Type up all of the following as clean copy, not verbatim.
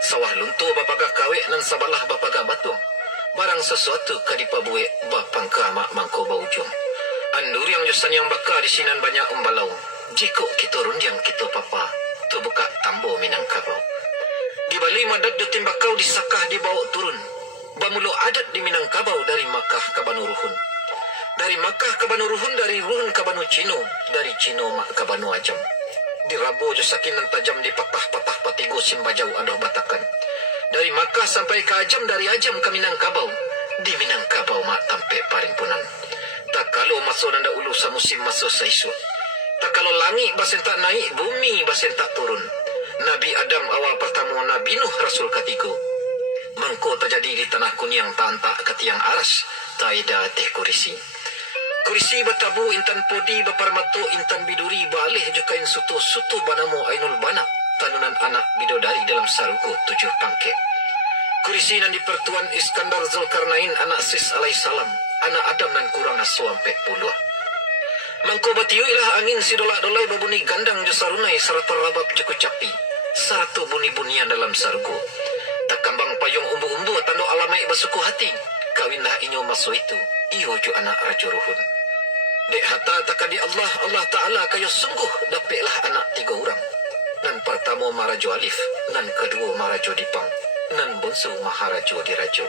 Sawah luntur bapagah kawek nan sabalah bapagah batung. Barang sesuatu kadipabuik bapang mak mangko baujung. Andur yang jusan yang baka di sinan banyak umbalau. Jiko kita rundiang kita papa, tu buka tambo Minangkabau. Di Bali madat de timbakau disakah dibawa turun. Bamulo adat di Minangkabau dari Makkah ke Banu Ruhun. Dari Makkah ke Banu Ruhun, dari Ruhun ke Banu Cino, dari Cino mak ke Banu Ajam. Di Rabo jo sakinan tajam di patah-patah patigo simbajau adoh batakan. Dari Makkah sampai ke Ajam, dari Ajam ke Minangkabau. Di Minangkabau mak tampe paring punan. Tak kalau masuk nanda ulu sa musim masuk saisu. Tak kalau langit basen tak naik, bumi basen tak turun. Nabi Adam awal pertama, Nabi Nuh Rasul ketiga. Mengko terjadi di tanah kuning tak ke tiang aras, taida teh kurisi. Kurisi batabu intan podi baparmato intan biduri balih jukain suto banamo ainul banak tanunan anak bidodari dalam saruku 7 pangke. Kurisi nan dipertuan Iskandar Zulkarnain anak Sis alaihissalam, anak Adam nan kurang asuampe puluh. Mangko batiuilah angin si dolak-dolai babuni gandang jo sarunai sarata rabab juku capi. Saratu buni-bunian dalam sargu. Tak kambang payung umbu-umbu tando alamai basuku hati. Kawinlah inyo maso itu. Iyo jo anak Raja Ruhun. Dek hata takadi Allah Ta'ala kayo sungguh dapiklah anak 3 orang. Nan pertama Marajo Alif, nan kedua Marajo Dipang, nan bunsu Maharajo Dirajo.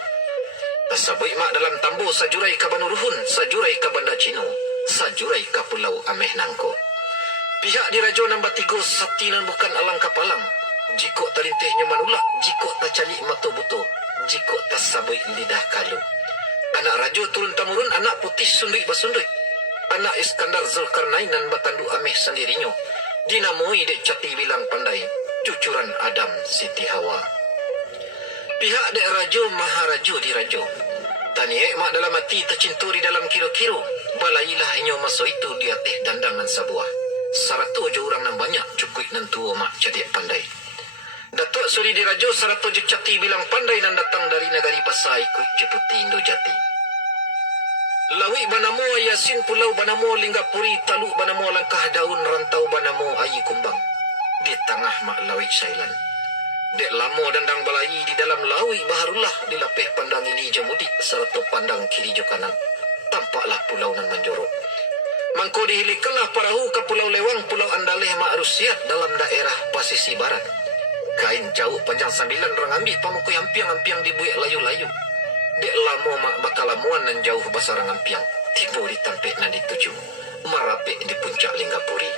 Tasabui mak dalam tambo sajurai ka Banu Ruhun, sajurai ka Banda Cino, sajurai ka Pulau Ameh Nangko. Pihak dirajo nambah 3 sakti nan bukan alang kapalang. Jiko terintihnya manulak, jiko tacali mato buto, jiko tasabui lidah kalu. Anak rajo turun tamurun, anak putih sundui basundui. Anak Iskandar Zulkarnain nan batandu Ameh sendirinya. Dinamoi dek cati bilang pandai, cucuran Adam Siti Hawa. Pihak dek rajo Maharajo dirajo. Taniek mak dalam hati tercinturi dalam kiro-kiro. Balailah inyo maso itu di atih dandangan sabuah. Sarato jo orang nan banyak cukui nan tua mak jadi pandai. Datuk Suri dirajo sarato jo cati bilang pandai nan datang dari negari Basah ikut jeputi Indo Jati. Lawi banamo Yasin Pulau banamo Linggapuri Taluk banamo Langkah Daun Rantau banamo Ayi Kumbang. Di tengah mak lawi Sailan. Dek lamo dandang balai di dalam lawi baharullah dilapih pandang ini jamudi serta pandang kiri jo kanan. Tampaklah pulau nan menjorok. Mangko dihilikanlah perahu ke Pulau Lewang, Pulau Andaleh mak Rusiat dalam daerah Pasisi Barat. Kain jauh panjang 9 orang ambil pamukui ampiang-ampiang dibuik layu-layu. Dek lamo mak bakalamuan nan jauh basarang ampiang. Tibu ditampik nan dituju. Marapik di puncak Linggapuri.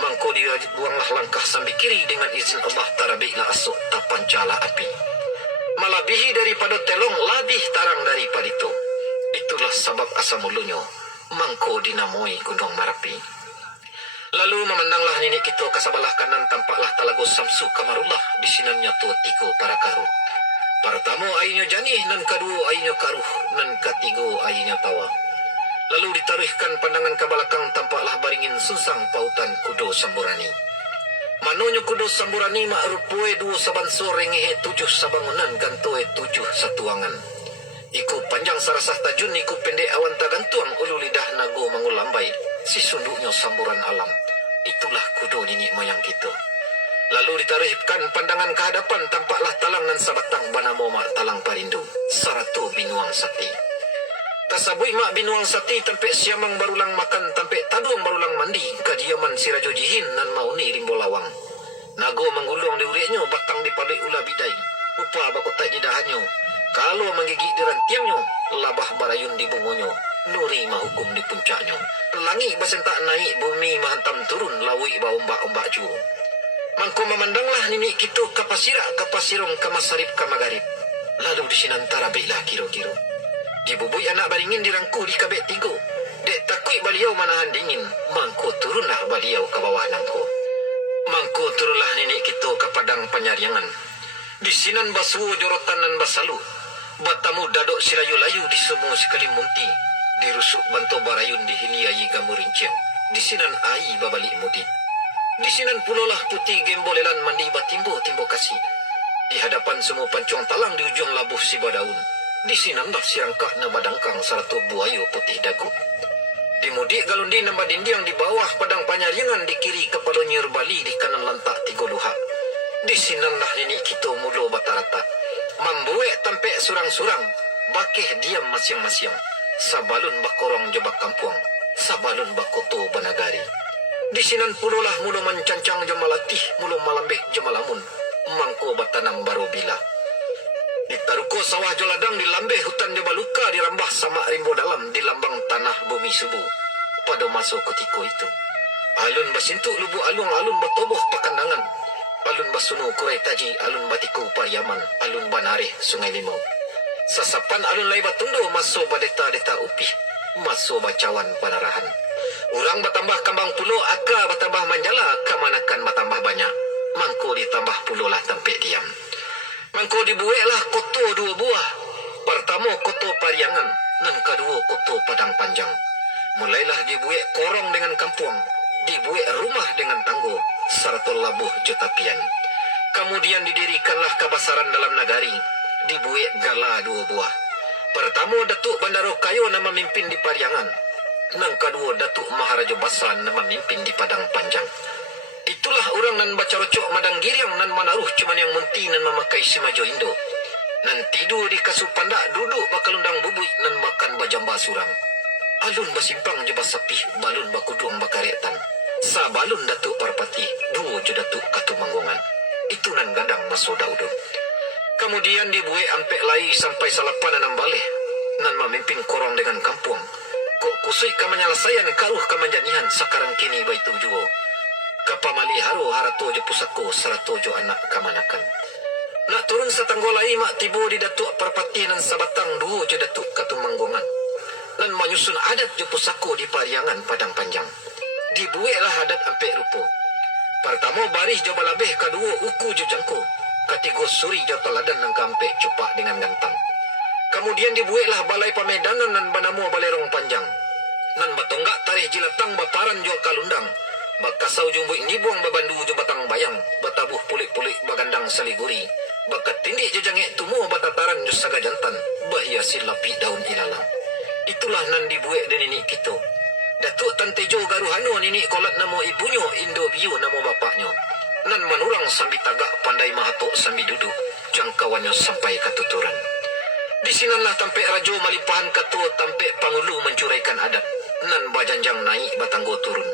Mangko dia buanglah langkah sambil kiri dengan izin Allah tarabiklah asuk tapancala api. Malabihi daripada telong, labih tarang daripada itu. Itulah sebab asal mulunyo. Mangko dinamoi Gunung Marapi. Lalu memandanglah nenek kita ke sebelah kanan tampaklah talago Samsu Kamarullah di sinannya tua tiga para karu. Pertama airnya janih, nan kedua airnya karuh, nan ketiga airnya tawa. Lalu ditaruhkan pandangan ke belakang tampaklah baringin susang pautan kudo samburani. Manonyo kudo samburani mak rupue 2 sabanso rengehe 7 sabangunan gantoe 7 satuangan. Iku panjang sarasah tajun, iku pendek awan tagantuang ulu lidah nago mangulambai. Si sunduknya samburan alam. Itulah kudo nenek moyang kita. Lalu ditaruhkan pandangan ke hadapan tampaklah talang nan sabatang banamo mak talang parindu. Sarato binuang sati. Tasabui mak binuang sati tampek siamang barulang makan tampek taduang barulang mandi. Kadiaman si Rajo Jihin nan mauni rimbo lawang. Nago menggulung di uriaknya batang di pabrik ula bidai. Upa bakotai di dahannya. Kalau menggigit di rantiangnya, labah barayun di bungunyo. Nuri mahukum di puncaknya. Langit basen tak naik, bumi mahantam turun, lawi ba ombak-ombak ju. Mangko memandanglah nenek kita ke pasirong, ke masarip, ke magarib. Lalu di sinantara belah kiro-kiro. Dibubui anak baringin dirangku di kabek 3. Dek takui baliau manahan dingin. Mangko turunlah baliau ke bawah nangko. Mangko turunlah nenek kita ke padang penyariangan. Di sinan basuo jorotan nan basalu. Batamu dadok sirayu-layu di semua sekali munti. Dirusuk banto barayun di hiliayi gamurinciang. Di sinan ai babalik mudi. Di sinan pulolah putih gembolelan mandi batimbo timbo kasih. Di hadapan semua pancuang talang di ujung labuh si badaun. Di sinan dah siangkah na badangkang saratu buayo putih dagu. Di mudik galundi nambah dindiang di bawah padang panyaringan di kiri kepala nyir Bali di kanan lantak 3 luhak. Di sinanlah nenek kita mulo surang-surang, bakeh diam masing-masing. Sabalun bakorong jebak kampung, sabalun bakoto banagari. Di sinan pulolah mulu mencancang jemalatih, mulu malambeh jemalamun, mangko batanam baru bila. Di taruko sawah joladang, di lambe hutan jebaluka, dirambah sama rimbo dalam, di lambang tanah bumi subuh. Pada masuk ketika itu, alun basintuk lubu alung, alun batoboh pakandangan, alun basunu kurai taji, alun batiku pariaman, alun banare sungai limau. Sasapan alun lai batundo, maso badeta-deta upih, maso bacawan panarahan. Urang batambah kambang pulo, aka batambah manjala, kamanakan batambah banyak. Mangko ditambah pulo lah tampek diam. Mangko dibueklah koto 2 buah. Pertama koto pariangan, dan kedua koto padang panjang. Mulailah dibuek korong dengan kampung, dibuek rumah dengan tanggo, serta labuh jetapian. Kemudian didirikanlah kabasaran dalam nagari, dibuek gala 2 buah. Pertama Datuk Bandaro Kayo nama mimpin di Pariangan, nang kedua Datuk Maharaja Basan nama mimpin di Padang Panjang. Itulah orang nan baca rocok madang giriang nan manaruh cuman yang menti nan memakai simajo Indo. Nan tidur di kasu pandak, duduk bakal undang bubuik nan makan bajamba surang. Alun basimpang je basapih, balun bakudung bakaretan. Sabalun Datuk Parpati, 2 je Datuk Katumanggungan. Itu nan gadang masuk daudo. Kemudian dibuai ampek lai sampai salapan enam baleh, nan memimpin korong dengan kampung. Kok kusui kamanyalasayan karuh kamanjanihan sakarang kini baitu juo. Kapamali haro harato je pusako sarato jo anak kamanakan. Nak turun sa tanggolai mak tibo di Datuk Parpati nan sabatang 2 je Datuk Katumanggungan. Nan menyusun adat je pusako di Pariangan Padang Panjang. Dibueklah adat ampek rupo. Pertama baris jo balabeh, kedua uku jo jangko. Ketiga suri jo teladan nang kampek cepak dengan gantang. Kemudian dibueklah balai pamedanan nan banamu balerong panjang. Nan batonggak tarikh jilatang baparan jo kalundang. Bakasau jumbuik nibuang babandu jo batang bayang. Batabuh pulik-pulik bagandang saliguri. Bakat tindik jo jangek tumu batataran jo saga jantan. Bahia silapi daun ilalang. Itulah nan dibuek dan nini kita. Datuk Tantejo Garuhano nini kolat namo ibunyo, Indo Biu namo bapaknya. Nan manurang sambil tagak pandai mahatok sambil duduk. Jangkauannya sampai katuturan. Di sinanlah tampek rajo malimpahan kato tampek pangulu mencuraikan adat. Nan bajanjang naik batanggo turun.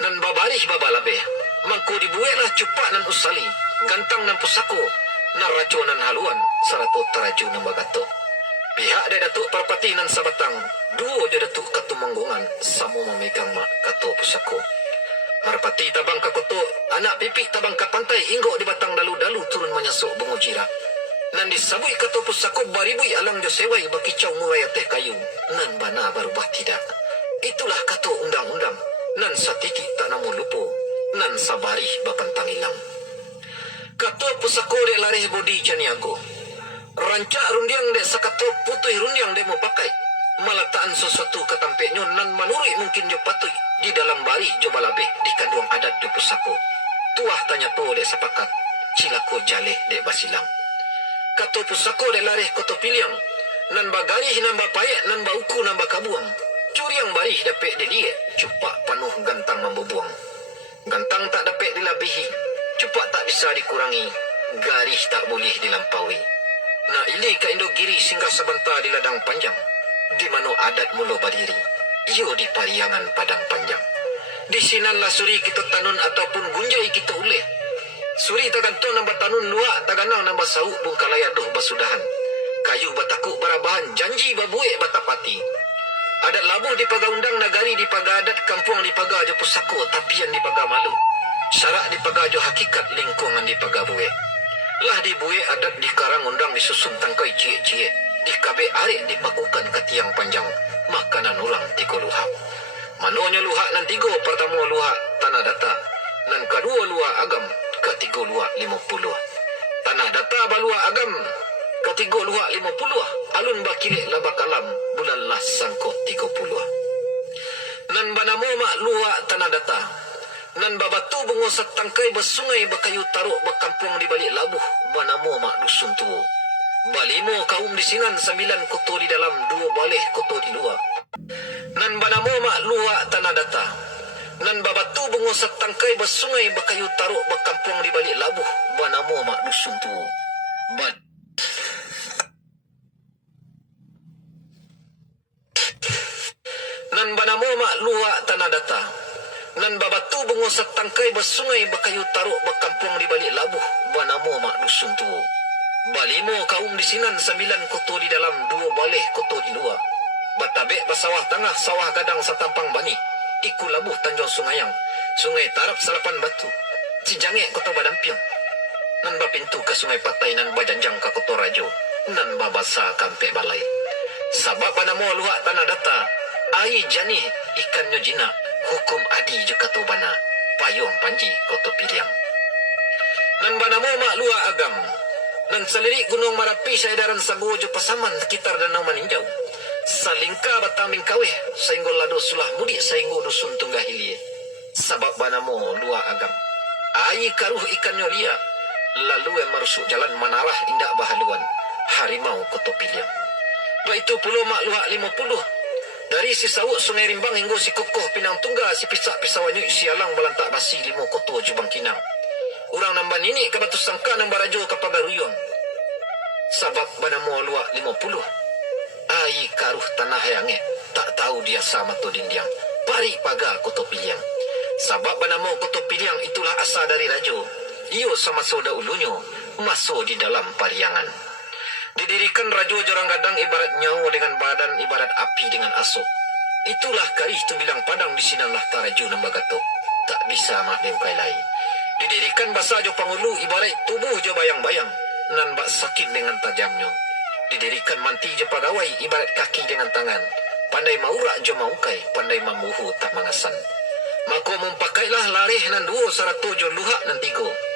Nan babarih babalabeh. Mangko dibueklah cupak nan usali. Gantang nan pusako. Nan rajo nan haluan. Sarato taraju nan bagato. Pihak dari Datuk Parpati nan sabatang. 2 dari Datuk Katumanggungan. Samo memegang mak kato pusako. Marpati tabang ke koto, anak pipik tabang ke pantai, inggo di batang dalu-dalu turun menyasuk bungo jirak. Nan disabui kato pusako baribui alang jo sewai bakicau murai teh kayu. Nan bana barubah tidak. Itulah kato undang-undang. Nan satiti tak namo lupo. Nan sabari bapantang ilang. Kato pusako dek larih bodi caniago. Rancak rundiang dek sakato putui rundiang dek mau pakai. Malataan sesuatu katampeknya nan manurui mungkin jo patui. Di dalam bari jo balabeh di kanduang adat jo pusako. Tuah tanya to dek sepakat. Cilako jaleh dek basilang. Kato pusako dek larih koto piliang. Nan bagarih nan bapayek nan bauku nan bakabuang. Curiang barih dapek de liek. Cupak panuh gantang membubuang. Gantang tak dapek dilabihi. Cupak tak bisa dikurangi. Garih tak boleh dilampaui. Nah ili ka Indogiri singgah sebentar di ladang panjang. Di mana adat mula berdiri. Iyo di Pariangan Padang Panjang. Di sinanlah suri kita tanun ataupun gunjai kita uleh. Suri taganto nambah tanun luak taganang nambah sauk bungkalaya doh basudahan. Kayu batakuk barabahan janji babuek batapati. Adat labuh di paga undang nagari di paga adat kampung di paga jo pusako tapian di paga malu. Syarak di paga jo hakikat lingkungan di paga buek. Lah di buek adat di karang undang disusun tangkai cie-cie. Di kabe arek dipakukan ke tiang panjang. Makanan ulang 3 luhak. Manonya luhak nan 3, pertama luhak tanah data. Nan kedua luhak agam, ketiga luhak 50. Tanah data balua agam, ketiga luhak 50. Alun bakilek labak alam, bulan lah sangkot 30. Nan banamo mak luhak tanah data. Nan babatu bengosat tangkai bersungai bakayu taruk bakampung di balik labuh. Banamo mak dusun tuo. Balimo kaum di sinan 9 koto di dalam 2 baleh koto di luar. Nan banamo mak luak tanah data. Nan babatu bengosat tangkai bersungai bakayu taruk bakampung di balik labuh. Banamo mak dusun tu. luak tanah data. Nan babatu bengusat tangkai bersungai bakayu taruk berkampung di balik labuh banamo mak dusun tu. Balimo kaum di sinan 9 koto di dalam 2 baleh koto di luar. Batabek bersawah tengah sawah gadang satampang bani. Iku labuh Tanjung Sungayang. Sungai Tarap Salapan Batu. Cijangek kota Badampiang. Nan bapintu ke sungai Patai nan bajanjang ke kota Rajo. Nan babasa kampe balai. Sabab banamo luak tanah data. Ai jani ikan nyojina. Hukum adi je kata bana. Payung panji kota Piliang. Nan banamo mak luak agam. Nan selirik gunung Marapi saedaran sagu je pasaman sekitar danau Maninjau. Salingka bataming kaweh sainggol lado sulah mudik sainggo dusun tunggah hilie. Sabab banamo luak agam. Ai karuh ikan nyolia. Lalu marusuk jalan manarah indak bahaluan. Harimau kota Piliang. Dua itu puluh mak luak 50. Dari si sawuk sungai Rimbang hingga si kokoh Pinang Tunggal si pisak pisawanyuk si alang balantak basi 5 koto Jubang Kinang. Urang nambah nini ke batu sangka nambah rajo ke Pagaruyong. Sabab banamo luak 50. Ai karuh tanah yange tak tahu dia sama to dindiang. Pari pagar koto Piliang. Sabab banamo koto Piliang itulah asal dari rajo. Iyo sama soda ulunyo masuk di dalam pariangan. Didirikan Rajo Jorang Gadang ibarat nyawa dengan badan ibarat api dengan asap. Itulah karih tu bilang padang di sinanlah taraju nambagato. Tak bisa mak demkai lai. Didirikan basa jo pangulu ibarat tubuh jo bayang-bayang. Nan bak sakit dengan tajamnya. Didirikan manti jo pagawai ibarat kaki dengan tangan. Pandai maurak jo maukai, pandai mamuhu tak mangasan. Mako mempakailah larih nan 2 sarato jo luhak nan 3.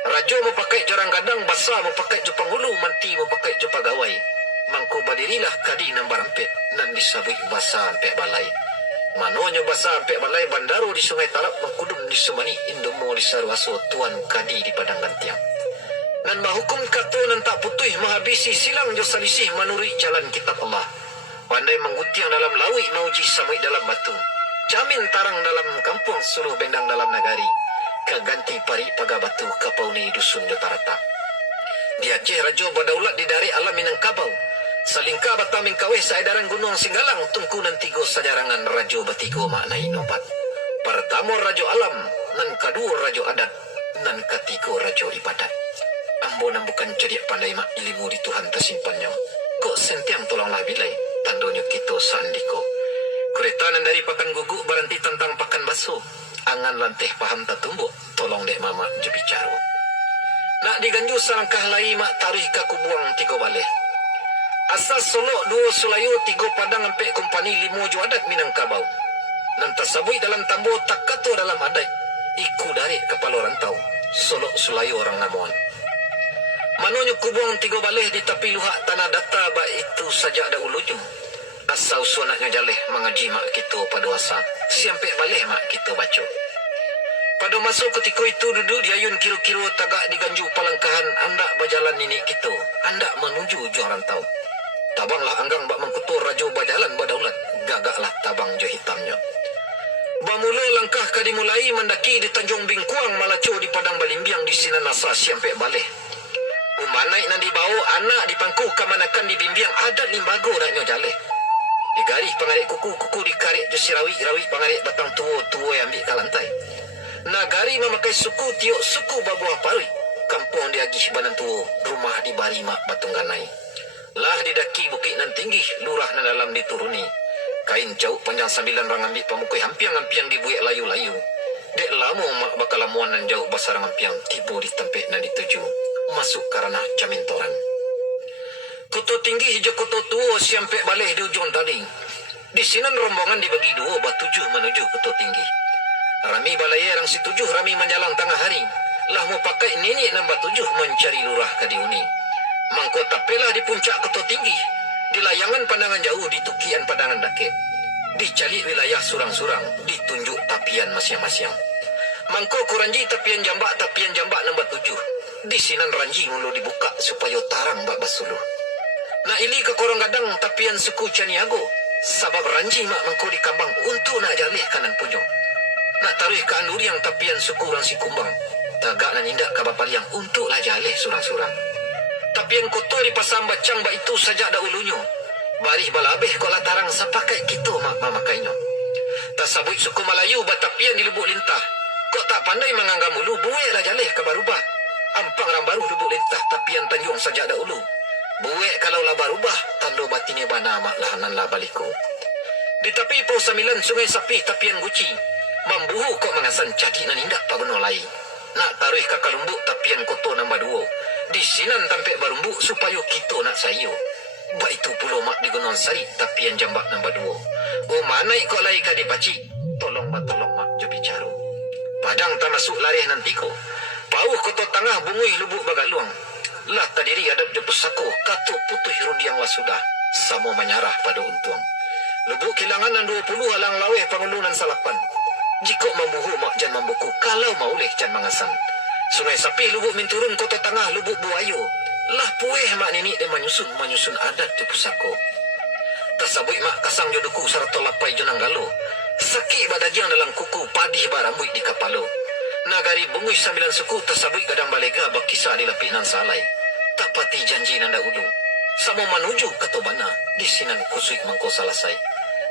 Rajo mau pakai jorang gadang, basa mau pakai jo pangulu, manti mau pakai jo pagawai. Mangko badirilah kadi nan barampet nan disabui basa ampek balai. Manonyo basa ampek balai bandaro di sungai Tarap mengkudum di Sumani Indomo di Sarwaso tuan kadi di Padang Gantiang. Nan mahukum kato nan tak putuh menghabisi silang jo salisih manuri jalan kitab Allah. Pandai menggutiang dalam lawi mauji samui dalam batu. Jamin tarang dalam kampung suluh bendang dalam nagari. Kaganti pari pagabatu kapauni dusun Jotarata. Di Aceh Rajo berdaulat di dari alam Minangkabau. Salingka bataming kaweh saedaran gunung Singgalang tungkunan 3 sajarangan Rajo batigo maknai nobat. Pertama Rajo alam, nan kedua Rajo adat, nan ketiga Rajo ibadat. Ambo nan bukan ceriak pandai mak ilmu di Tuhan tersimpannya. Kok sentiang tolonglah bilai, tandonyo kita sandiko. Kereta nan dari pakan guguk berhenti tentang pakan basuh. Angan lanteh paham tak tumbuk, tolong dek mama je bicara. Nak diganju selangkah lai mak tarih kaku buang 3 baleh. Asas solok 2 sulayo 3 padang ampek kompani 5 juadat Minangkabau. Nan tersabui dalam tambo tak kato dalam adat. Iku dari kepala rantau, solok sulayo orang namuan. Manonyo kubuang 3 baleh di tepi luhak tanah data ba itu sajak dah uluju. Asal sunaknya jaleh mengaji mak kita pada asa. Siampek baleh mak kita baca. Pada masa ketika itu duduk di ayun kira-kira tagak diganju palangkahan andak berjalan nini kita. Andak menuju juang rantau. Tabanglah anggang bak mengkutur rajo berjalan berdaulat. Gagaklah tabang jo hitamnya. Bamula langkah kadimulai mendaki di Tanjung Bingkuang Malaco di Padang Balimbiang di sinan nasa siampek baleh. Umanaik nan dibawa anak dipangku kamanakan di Bimbiang adat limbago naknya jaleh. Digarih pangarik kuku dikarik je sirawi pangarik batang tua yang ambil ke lantai. Nagari memakai suku tiok suku babuah parui. Kampung diagih banan tua, rumah di bari mak batung ganai. Lah didaki bukit nan tinggi, lurah nan dalam dituruni. Kain jauh panjang 9 rang ambil pamukui hampiang-hampiang dibuik layu-layu. Dek lama mak bakal lamuan nan jauh basarang hampiang tibu di tempeh nan dituju. Masuk karena jamin toran. Koto tinggi hijau koto tua siampek baleh di ujung tadi. Di sinan rombongan dibagi 2 batujuh menuju koto tinggi. Rami balai yang si 7 rami menjalang tengah hari. Lah mau pakai nenek nambah 7 mencari lurah ke diuni. Mangko tapelah di puncak koto tinggi. Di layangan pandangan jauh di tukian pandangan dakit. Dicari wilayah surang-surang. Ditunjuk tapian masing-masing. Mangko kuranji tapian jambak nambah 7. Di sinan ranji mulu dibuka supaya tarang bak basuluh. Nak ili ke korong gadang tapian suku Caniago. Sabab ranji mak mangko di kambang untuk nak jalih kanan punyo. Nak taruh ke anuriang tapian suku orang si kumbang. Tagak nan indak ke bapaliang untuk lah jalih surang-surang. Tapian kotor di pasang bacang bak itu sajak dah ulunya. Barih balabeh kola tarang sapakai kita mak mamakainya. Tasabut suku Melayu batapian di Lubuk Lintah. Kok tak pandai menganggam ulu, buai lah jaleh ke barubah. Ampang ram baru Lubuk Lintah tapian Tanjung sajak dahulu. Buai kalau lah barubah, tando batine bana mak lahanan lah baliku. Di tepi Pau Samilan Sungai Sapi tapian Guci. Mambuhu kok mengasan jadi nanindak pagono lai. Nak taruh kakak lumbuk tapian koto nambah duo. Di sinan tampek barumbuk supaya kita nak sayo. Ba itu pulau mak di Gunung Sari tapian jambak nambah duo. Oh mana ikut lai kadi pacik. Tolong mak jo bicara. Padang tak masuk larih nanti ko. Pauh koto tengah bungui lubuk bagaluang. Lah tadiri adab jo pesako. Kato putuh rudiang lah sudah. Samo menyarah pada untuang. Lubuk kilangan 20 alang laweh pangulunan salapan. Jika mambuhu mak jan mambuku, kalau mau leh jan mangasan. Sungai Sapi lubuk minturun kota tengah lubuk buayo. Lah pueh mak nini de manyusun adat di pusako. Tasabui mak kasang jodoku sarato lapai jonanggalo. Saki badajiang dalam kuku padih barambui di kapalo. Nagari bungui 9 suku tasabui kadang balega bakisa di lapi nan salai. Tapati janji nanda ulu. Samo manuju katobana di sinan kusui mangko salasai.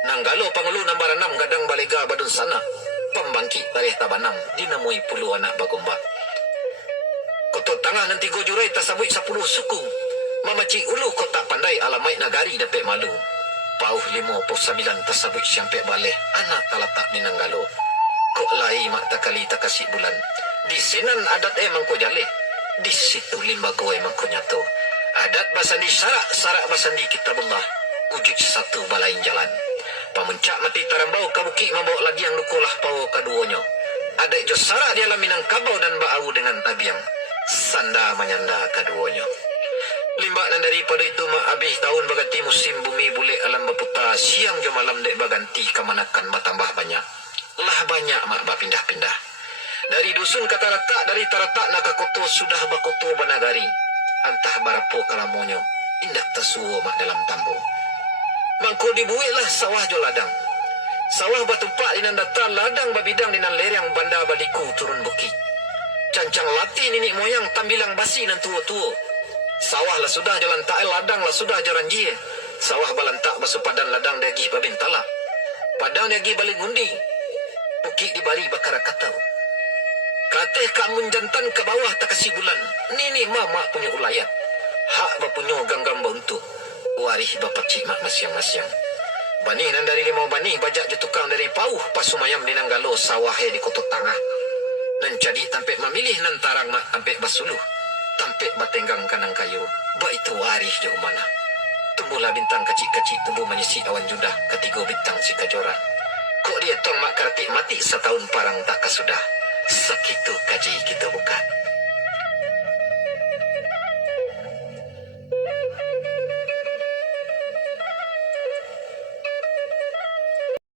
Nanggalo pangulu nambar 6 gadang balega badun sana. Pembangki tarikh tabanam dinamui puluh anak bagomba. Koto tengah nanti gojurai tasabui 10 suku. Mamaci ulu kau tak pandai alamai nagari dapet malu. Pauh 59 tasabui sampai baleh anak talatak di Nanggalo. Kok lai mak takali takasih bulan. Di sinan adat emang ko jale. Di situ limbago emang ko nyato. Adat basandi sarak basandi kitabullah. Ujud satu balain jalan. Pamuncak mati tarambau kabuki membawa lagi yang lukulah pau kaduonyo. Ada jo sarak dia laminang kabau dan bau dengan tabiang. Sanda menyanda kaduonyo. Limbak dan daripada itu mak habis tahun berganti musim bumi bule alam berputar. Siang jo malam dek berganti kemanakan bertambah banyak. Lah banyak mak berpindah-pindah. Dari dusun kata letak, dari taratak nak ke koto sudah berkoto banagari. Antah barapo kalamonyo. Indak tersuo mak dalam tambo. Mangko dibuik lah sawah jo ladang. Sawah batupak dinan datar ladang babidang dinan lerang bandar baliku turun bukit. Cancang lati ninik moyang tambilang basi nan tua-tua. Sawah lah sudah jalan tael ladang lah sudah jalan jie. Sawah balantak basuh padan ladang dagih babin talak. Padang dagih balik gundi. Bukit dibari bakar katau. Kateh kamun jantan ke bawah tak kasih bulan. Nini mama punya ulayat. Hak bapunyo ganggam untuk. Warih bapak cik mak masyang-masyang. Banih dan dari 5 banih bajak je tukang dari pauh pasumayam di Nanggalo sawah di kota tengah. Dan jadi tampek memilih nan tarang mak tampek basuluh. Tampek batenggang kanang kayu. Ba itu warih je umana. Tumbuhlah bintang kacik-kacik tumbuh menyisi awan judah ketiga bintang si kajora. Kok dia tong mak kartik mati setahun parang tak kasudah. Sekitu kaji kita buka.